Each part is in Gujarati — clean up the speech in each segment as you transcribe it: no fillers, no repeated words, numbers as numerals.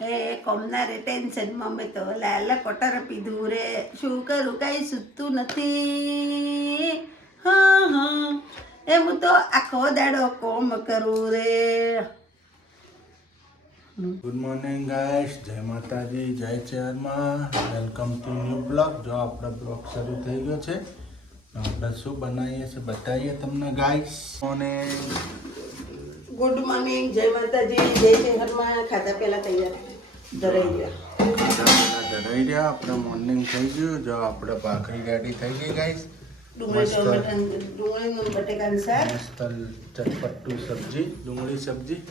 એ કોમના રે ટેન્શન મમ્મી તો લાલ કોટર પીધું રે શું કરું કઈ સૂતું નથી હા એ હું તો આખો દાડો કોમ કરું રે. ગુડ મોર્નિંગ ગાઈસ, જય માતાજી, જય ચેરમાં, વેલકમ ટુ ન્યૂ બ્લોગ. જો આપણો બ્લોગ શરૂ થઈ ગયો છે. આપણે શું બનાવીએ છીએ બતાવીએ તમને ગાઈસ. અને ગુડ મોર્નિંગ, જય માતાજી, જય શહેરમાં. ખાતા પહેલા તૈયાર ધરાઈ ગયા. આપણે મોર્નિંગ થઈ ગયું. જો આપણે ભાખરી રેડી થઈ ગઈ ગાઈસ. ડુંગળી બટેકાનું શાક, મસ્ત ચટપટું સબ્જી, ડુંગળી સબ્જી.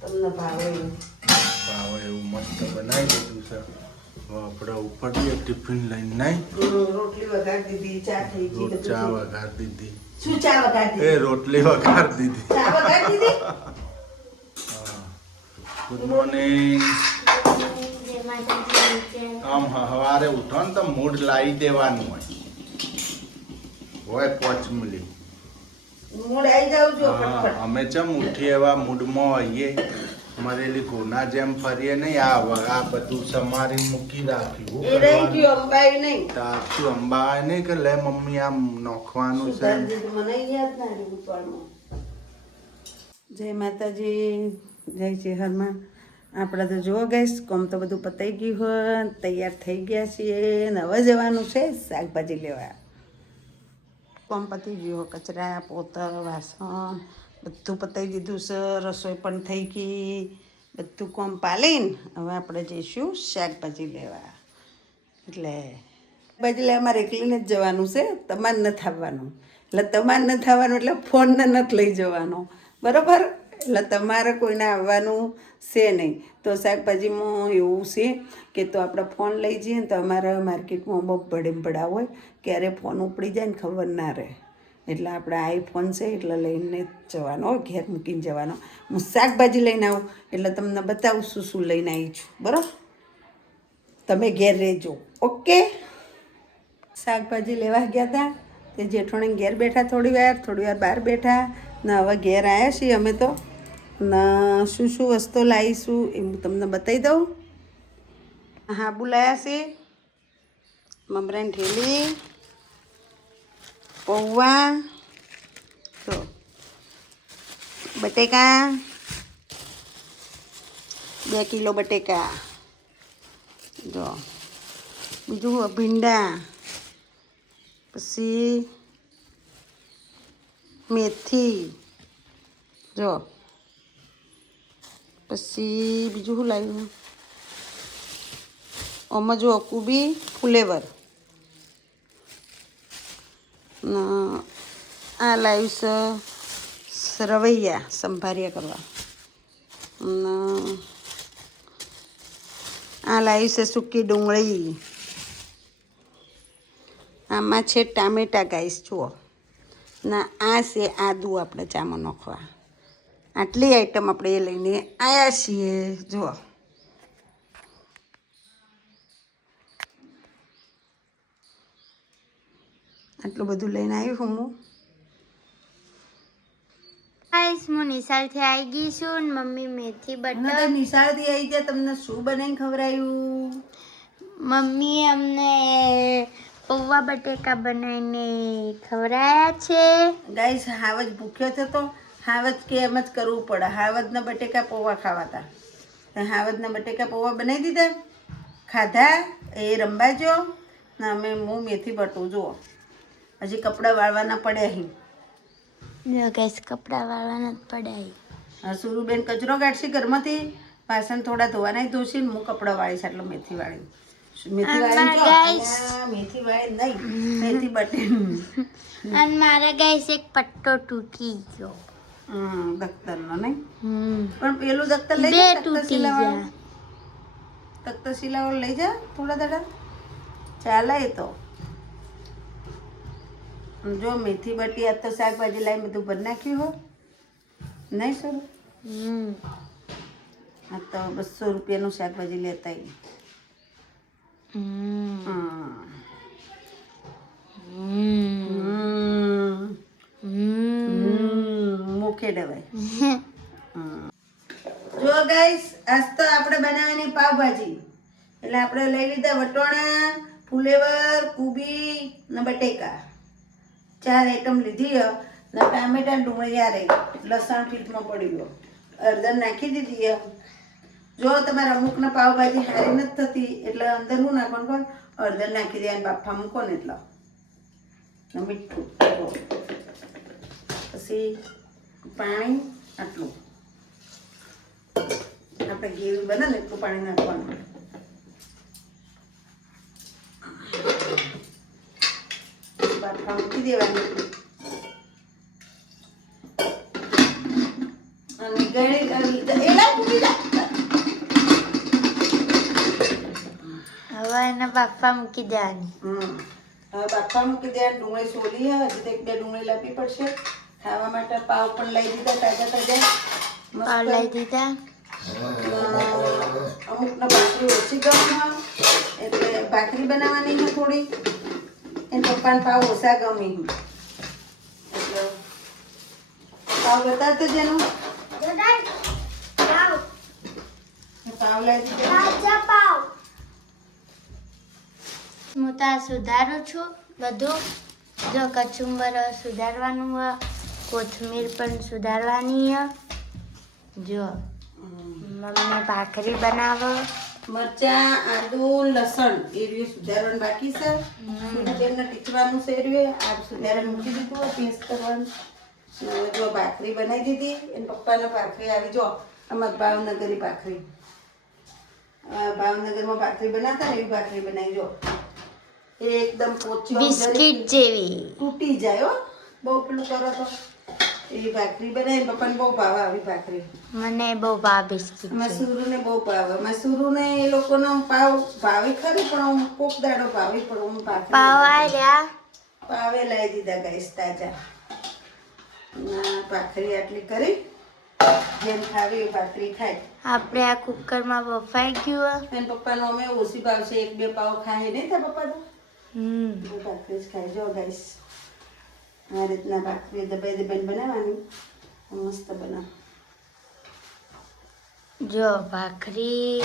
તમને ભાવે એવું મસ્ત બનાવી દીધું છે. આપણે ઉપર જઈએ ટિફિન લઈને નહીં. રોટલી વઘાર દીધી, ચા થઈ ગઈ. ચા વઘાર દીધી. શું ચા વઘાર દીધી? એ રોટલી વઘાર દીધી. ચા વઘાર દીધી. Good morning. આમ સવારે ઉઠો ને તો મૂડ લાવી દેવાનું હોય 5 મિનિટ. મૂડ આવી જાવ છો ફટફટ. અમે ચમ ઉઠી એવા મૂડમાં હોઈએ, મરેલી ઘોના જેમ ફરીએ નહીં. આ બધું સમારી મૂકી રાખ્યું. એ રહી ગયું અંબાઈ નહીં. તારશું અંબા નહીં કે લે મમ્મી આમ નોખવાનું છે. મને યાદ ના રહ્યું પણ. જય માતાજી, જય શહેરમાં. આપણે તો જુઓ ગઈશ કોમ તો બધું પતાઈ ગયું હોય, તૈયાર થઈ ગયા છીએ ને હવે જવાનું છે શાકભાજી લેવા. કોમ પતી ગયું હોય, કચરા પોતા વાસણ બધું પતાવી દીધું છે. રસોઈ પણ થઈ ગઈ, બધું કોમ પાલીને હવે આપણે જઈશું શાકભાજી લેવા. એટલે શાકભાજી લેવા મારે એકલીને જ જવાનું છે, તમારે નથી આવવાનું. એટલે તમારે નથી આવવાનું એટલે ફોનને નથી લઈ જવાનો, બરાબર? એટલે તમારે કોઈને આવવાનું છે નહીં. તો શાકભાજીમાં એવું છે કે તો આપણે ફોન લઈ જઈએ ને તો અમારા માર્કેટમાં બહુ ભડા હોય, ક્યારે ફોન ઉપડી જાય ને ખબર ના રહે. એટલે આપણે આઈફોન છે એટલે લઈને જ જવાનો, ઘેર મૂકીને જવાનો. હું શાકભાજી લઈને આવું એટલે તમને બતાવું શું શું લઈને આવી છું, બરાબર? તમે ઘેર રહેજો, ઓકે? શાકભાજી લેવા ગયા હતા તે જેઠોણી ઘેર બેઠા થોડી વાર બહાર બેઠા ને હવે ઘેર આવ્યા છીએ અમે તો. ને શું શું વસ્તુ લાવીશું એ હું તમને બતાવી દઉં. હાબુ લાવ્યા છે, મમરાની ઠેલી, પૌવા, તો બટેકા 2 કિલો બટેકા, જો બીજું ભીંડા, પછી મેથી, જો પછી બીજું શું લાવ્યું આમાં, જો કુબી ફુલેવર, આ લાવ્યું છે રવૈયા સંભાર્યા કરવા, આ લાવ્યું છે સૂકી ડુંગળી, આમાં છે ટામેટા ગાઈસ જુઓ, ના આ છે આદુ આપણે ચામાં નાખવા. આટલી આઈટમ આપણે એ લઈને આવ્યા છીએ. જુઓ આટલું બધું લઈને આવ્યું હું. હું નિશાળથી આવી ગઈ છું ને મમ્મી મેથી બટર. નિશાળથી આવી ગયા, તમને શું બનાવીને ખવડાવ્યું? મમ્મીએ અમને પૌવા બટેકા બનાવીને ખવડાયા છે. ગાઈસ હાવજ ભૂખ્યો છે તો હાવજ કે એમ જ કરવું પડે. હાવજના બટેકા પૌવા ખાવાતા, હાવજના બટેકા પૌવા બનાવી દીધા, ખાધા, એ રમવા જો ને અમે હું મેથી બટું. જુઓ હજી કપડાં વાળવાના પડ્યા અહીં. જો ગેસ કપડાં વાળવાના જ પડાય. હા, સુરુબેન કચરો કાઢશે ઘરમાંથી, વાસણ થોડા ધોવાના ધોશે ને હું કપડાં વાળીશ. એટલે મેથી વાળી મેથી વાળી નહીં, મેથી બટે. અને મારા ગેસ એક પટ્ટો તૂટી ગયો. દખ્તરનો નહીં પણ પેલું દખ્તર લઈ બે જા, તૂટી ગયા. તખ્તશિલા લઈ જા થોડા દાડા ચાલે. એ તો જો મેથી બટી આ તો શાકભાજી લાવી બધું ભરી નાખ્યું હો નહીં સર? આ તો 200 રૂપિયાનું શાકભાજી લેતા મુખે ડવાય. જો ગાઈસ આજ તો આપણે બનાવવાની પાવભાજી. એટલે આપણે લઈ લીધા વટોણા, ફુલેવર, કુબી ને બટેકા. 4 આઈટમ લીધી ને ટામેટા ડુંગળી આ રહી, લસણ ફીટમાં પડી ગયો, હળદર નાખી દીધી. જો તમારે અમુકને પાવભાજી સારી નથી થતી એટલે અંદર શું નાખવાનું પણ હળદર નાખી દે અને બાફા મૂકો ને એટલે મીઠું. પછી પાણી આટલું, આપણે ગ્રેવી બને ને એટલું પાણી નાખવાનું. બાફા મૂકી દેવાની અને હવે એને બાફા મૂકી દેવાની. હવે બાફા મૂકી દેવાની. ડુંગળી સોલી હજી તો 1-2 ડુંગળી લાવવી પડશે. ખાવા માટે પાવ પણ લઈ દીધા તાજા પાવ લઈ દીધા. અમુકને ભાખરી ઓછી ગમે એટલે ભાખરી બનાવવાની છે થોડી. એના પપ્પાને પાવ ઓછા ગમે એટલે પાવ બતાવતો જેનું પાવ લઈ દીધા. હું તો આ સુધારું છું બધું. જો કચુંબર સુધારવાનું હોય, કોથમીર પણ સુધારવાની હોય. જો મમ્મી ભાખરી બનાવો. મરચાં, આદુ, લસણ એ રહ્યું સુધારવાનું બાકી છે. સુધારીને ટીચવાનું છે એ રહ્યું. આ સુધારીને મૂકી દીધું પેસ્ટ કરવાનું. જો ભાખરી બનાવી દીધી. એના પપ્પાને ભાખરી આવી. જો અમારે ભાવનગરી ભાખરી, ભાવનગરમાં ભાખરી બનાવતા ને એવી ભાખરી બનાવી. જો એકદમ પોચી બિસ્કિટ જેવી તૂટી જાય. હો બહુ પેલું કરો તો એવી ભાખરી બનાવી. પપ્પાને બહુ ભાવે આવી ભાખરી. મને બહુ ભાવ બિસ્કિટ. મસૂરુને બહુ ભાવે. મસૂરુને એ લોકોનો પાવ ભાવે ખરી પણ હું કોક દાડો ભાવે પણ હું ભાખરી પાવ આર્યા પાવે લાવી દીધા ગાઈસ તાજા. ભાખરી આટલી કરી જેમ ખાવી એ ભાખરી ખાય. આપણે આ કુકરમાં બફાઈ ગયું. એને પપ્પાનો અમે ઓછી ભાવશે. 1-2 પાવ ખાય નહીં થાય પપ્પા તો ભાખરી જ ખાય. જો ગાઈસ આ રીતના ભાખરી દબાઈ દબાઈને બનાવવાની. મસ્ત બનાવ. જો ભાખરી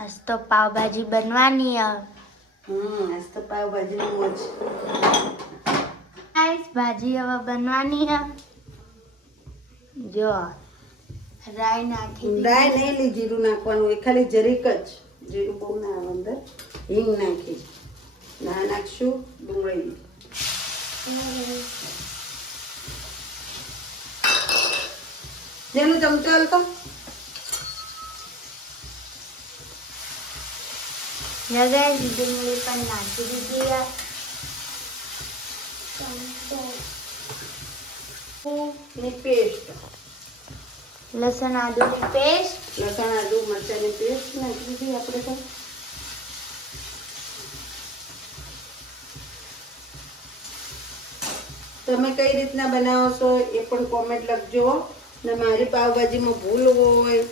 આજ તો પાવભાજી બનવાની. આજ તો પાવભાજીનું મોજ. ભાજી હવે બનવાની. જો રાઈ નાખી રાઈ નહીં લી, જીરું નાખવાનું. એ ખાલી જરીક જ. જીરું બહુ ના આવે અંદર. હિંગ નાખી ના નાખશું. ડુંગળી જેનું ચમચો હલતો લગાઈ ડુંગળી પણ નાખી દીધી. ની પેસ્ટ, લસણ આદુની પેસ્ટ. લસણ આદુ મરચાંની પેસ્ટ નાખી દીધી આપણે તો. તમે કઈ રીતના બનાવો છો એ પણ કોમેન્ટ લખજો. ને મારી પાવભાજીમાં ભૂલ હોય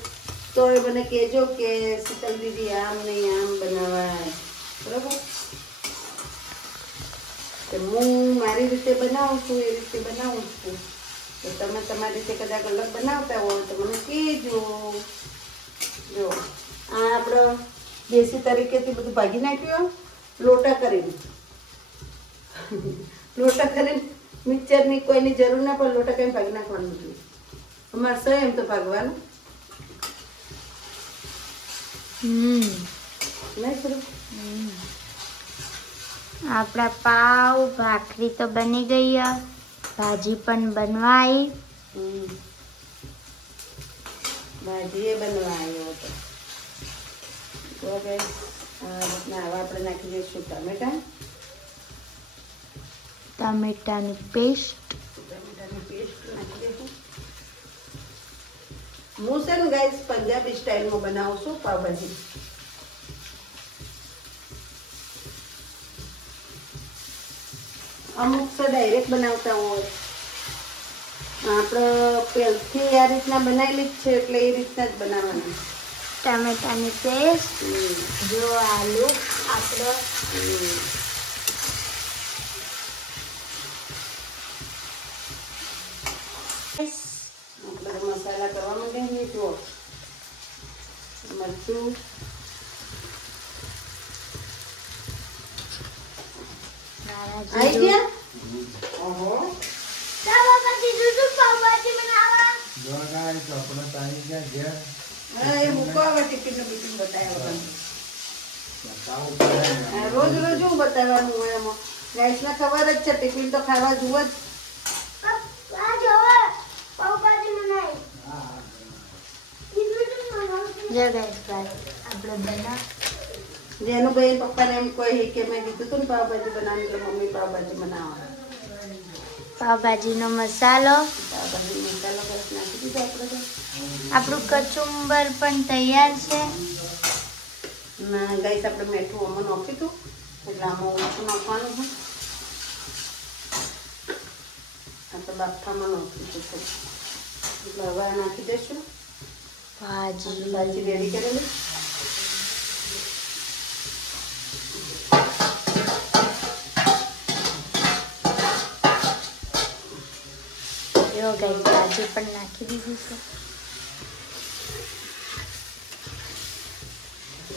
તો એ મને કહેજો કે શીતલ દીદી આમ નહીં આમ બનાવાય. બરાબર? તો હું મારી રીતે બનાવું છું એ રીતે બનાવું છું. તો તમે તમારી રીતે કદાચ અલગ બનાવતા હોય તો મને કહેજો. જો આ આપણે દેશી તરીકેથી બધું ભાગી નાખ્યું. લોટા કરીને લોટા કરીને મિક્સરની કોઈની જરૂર ના પડે. લોટા કરીને ભાગી નાખવાનું જોઈએ. અમારે સહી એમ તો ભાગવાનું નહીં ખરું. આપણા પાવ ભાખરી તો બની ગઈ. ભાજી પણ બનવાઈ. ભાજી એ બનવા આવ્યો હતો. તો ગાઈસ આ રીતના આવા આપણે નાખી દઈશું ટમેટા. ટમેટાની પેસ્ટ. ટમેટાની પેસ્ટ નાખી દઈશું. હું છે ને ગાઈસ પંજાબી સ્ટાઇલમાં બનાવું છું પાવભાજી. અમુક તો ડાયરેક્ટ બનાવતા હોય. આપણે પહેલથી આ રીતના બનાવેલી જ છે એટલે એ રીતના જ બનાવવાની. ટમેટાની પેસ્ટ. જો આલુ આપણો આપણે મસાલા કરવા માંડીએ. જો મરચું, ધાણા આવી જીરું. ગયા. ઓહો, ચાલો પછી દૂધ પાવભાજી બનાવવા. જો ગાઈસ આપણે તો આવી ગયા ઘેર. હા, એ મૂકો હવે ટિફિનનું બીજું બતાવ્યા વગર. બતાવું પડે ને. આ રોજ રોજ હું બતાવવાનું હોય એમાં. ગાઈસને ખબર જ છે ટિફિન તો ખાવા જુઓ જ. આ જોવો પાવભાજી બનાવી. જો ગાઈસ આપણે બના જેનું બેન પપ્પાને એમ કહે કે મેં કીધું તું ને પાવભાજી બનાવવાની તો મમ્મી પાવભાજી બનાવવા. પાવભાજીનો મસાલો. પાવભાજી મસાલો બસ નાખી દીધો આપણે તો. આપણું કચુંબર પણ તૈયાર છે. ના ગાઈસ આપણે મીઠું આમાં નાખ્યું હતું એટલે આમાં ઓછું નાખવાનું છે. આ તો બાફામાં નાખ્યું હતું એટલે હવે નાખી દઈશું. ભાજી ભાજી રેડી કરેલી. જો ગાઈસ ભાજી પણ નાખી દીધી છે.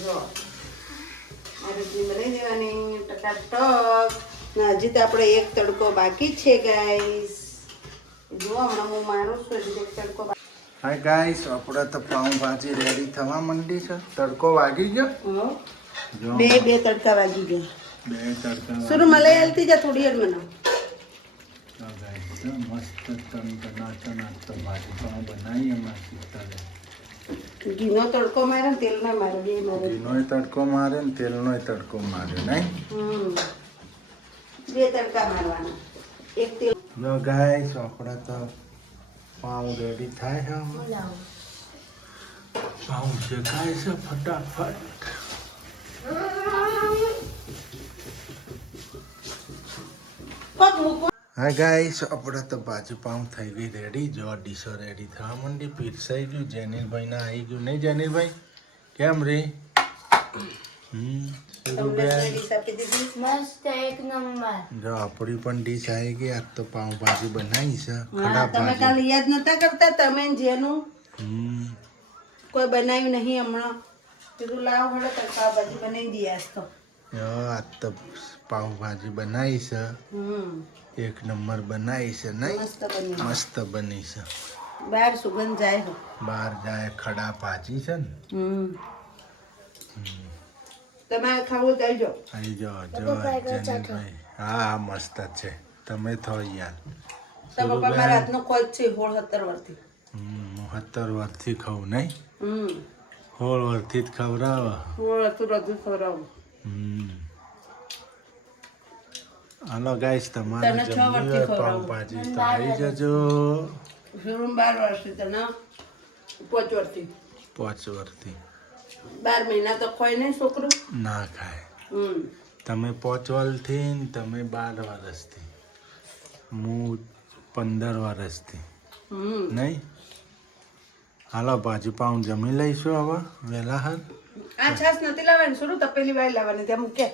જો આ રીતની બનાવી દેવાની ટકાટક. ને હજી તો આપણે એક તડકો બાકી જ છે ગાઈસ. જો હમણાં હું મારું છું હજી એક તડકો બાકી. હાય ગાઈસ આપણે તો પાઉંભાજી રેડી થવા માંડી છે. તડકો વાગી ગયો. હો. જો બે તડકા વાગી ગયા. બે તડકા સુરુ મલાઈ હલતી જા થોડી વાર બનાવ. તો ગાઈસ જો મસ્ત ટનાટન તો ભાજી પાઉં બનાવી એમાં શીખતા ઘીનો તડકો મારે ને તેલનો મારે બે મારે. ઘીનોય તડકો મારે ને તેલનોય તડકો મારે નહીં. બે તડકા મારવાના. એક તેલ. જો ગાઈસ આપણે તો પાઉં રેડી થાય છે હમણાં. બોલાવો. પાઉં શેકાય છે ફટાફટ. પગ મૂકો. હા ગાઈસ આપણે તો ભાજી પાઉં થઈ ગઈ રેડી. જો ડીશો રેડી થવા માંડી. પીરસાઈ ગયું. જેનિલભાઈ ના આવી ગયું નહીં જેનિલભાઈ? કેમ રે? તમને ડીશ આપી દીધી. મસ્ત એક નંબર. જો આપણી પણ ડીશ આવી ગઈ. આજ તો પાઉંભાજી બનાવી છે. હા ખડા તમે ભાજી. કાલે યાદ નતા કરતા તમે ને જેનું હમ. કોઈ બનાવ્યું નહીં હમણાં. કીધું લાવ હળો તો પાવભાજી બનાવી દઈએ આજ તો. જો આજ તો પાઉંભાજી બનાવી છે. એક નંબર બનાવી છે નહીં? મસ્ત બની. મસ્ત બની છે. બહાર સુગંધ જાય છે. બહાર જાય ખડા ભાજી છે ને. તમારે ખાવું તો આવજો. આવી જાઓ જો જેનિલભાઈ. હા મસ્ત જ છે. તમે થો યાર. તો પપ્પા મારા હાથનો કોઈ જ છે 16-17 વર્ષથી. 17 વર્ષથી ખાવું નહીં? 16 વર્ષથી જ ખવડાવો. 16 હતું રજૂ ખવડાવું. હાલો ગાઈસ તમારે તને 6 જમવી વર્ષથી હોય ખવડાવું. પાઉંભાજી તો આવી જજો. શરૂ 12 વર્ષથી તને 5 વર્ષથી. 5 વર્ષથી 12 મહિના તો કોઈ નહીં છોકરું. ના ખાય. હમ તમે 5 વર્ષથી ને તમે 12 વર્ષથી. હું 15 વર્ષથી નહીં. હાલો ભાજી પાઉં જમી લઈશું હવે વહેલા હાલ. આ છાશ નથી લાવવાની શરૂ તપેલી વાળી લાવવાની ત્યાં મૂકે.